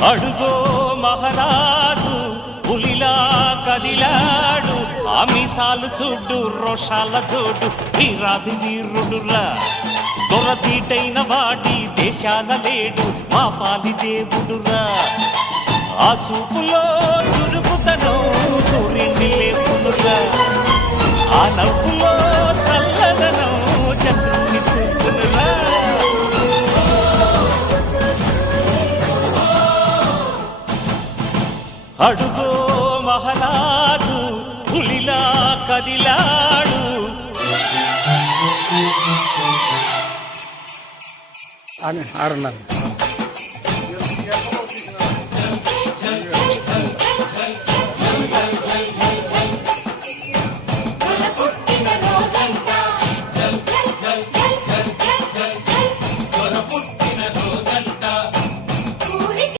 అడుగో మహారాజు పులిలా కదిలాడు, ఆమిసాలు చూడు రోషాల జోడు, వీరాది వీరుడురా. దొరదీటైన వాడి దేశాల లేడు, మా పాలి దేవుడురా. ఆ చూపులో చురుకుతనం సూర్యుని లేపునురా, ఆ నవ్వులో చల్లదనం చంద్రుని చూపునురా. అడుగో మహారాజు పులిలా కదిలాడు. ఆడన్నారు